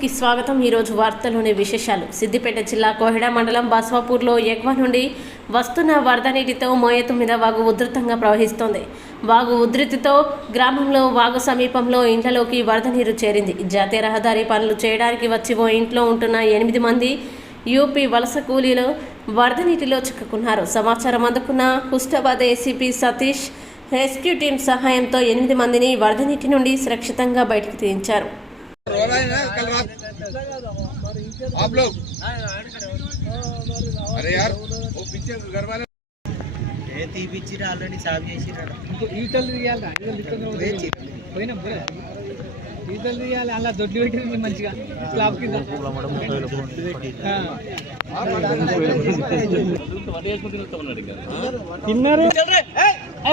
కి స్వాగతం. ఈరోజు వార్తలోని విశేషాలు. సిద్దిపేట జిల్లా కోహిడా మండలం బస్వాపూర్లో ఎగువ నుండి వస్తున్న వరద నీటితో మోయతు మీద వాగు ఉధృతంగా ప్రవహిస్తోంది. వాగు ఉధృతితో గ్రామంలో వాగు సమీపంలో ఇంట్లోకి వరద నీరు చేరింది. జాతీయ రహదారి పనులు చేయడానికి వచ్చి ఓ ఇంట్లో ఉంటున్న ఎనిమిది మంది యూపీ వలస కూలీలు వరద నీటిలో చిక్కుకున్నారు. సమాచారం అందుకున్న Husnabad ACP Satish rescue team సహాయంతో ఎనిమిది మందిని వరద నీటి నుండి సురక్షితంగా బయటకు తీయించారు. कल रात आप लोग अरे यार वो पीछे घर वाले ఏ తీపిచ్చిరు ఆల్రెడీ సాగు చేసిరు ఈతలు తీయాలి ఈతలు తీసుకొని పోయినాం పోయినా ఈతలు తీయాలి అలా దొడ్లు పెట్టింది మంచిగా స్లాబ్ కింద ఆ. తిన్నారు ఏ,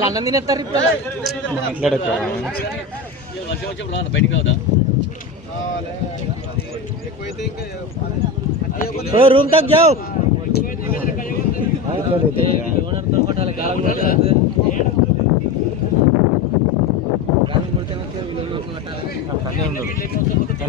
అన్నం తినేస్తారు మాట్లాడక వర్షం వచ్చేప్పుడు బయటికి అవుదా రూమ్ తక్ జావ్ కట్టాలి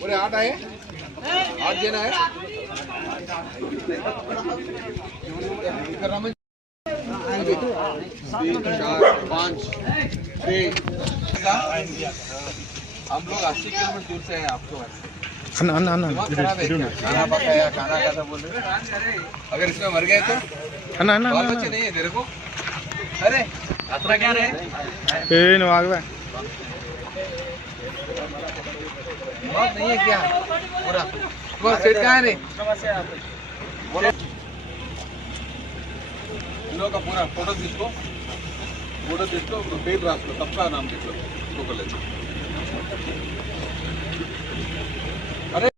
बोले आठ आए? आठ जन आए? चार पाँच हम लोग अस्सी किलोमीटर दूर से हैं आपको तो खाना ना ना खाना पकाया खाना खाना बोल रहे अगर इसमें मर गए तो? ना ना बच्चे नहीं है तेरे को? अरे खतरा क्या रहे? ए नो आगे नहीं है क्या? पूरा। वो सेट कहाँ रे? लोग का पूरा फ़ोटो खींच। लो फ़ोटो खींच लो पेट तो रास लो सबका नाम लिख लो गूगल अरे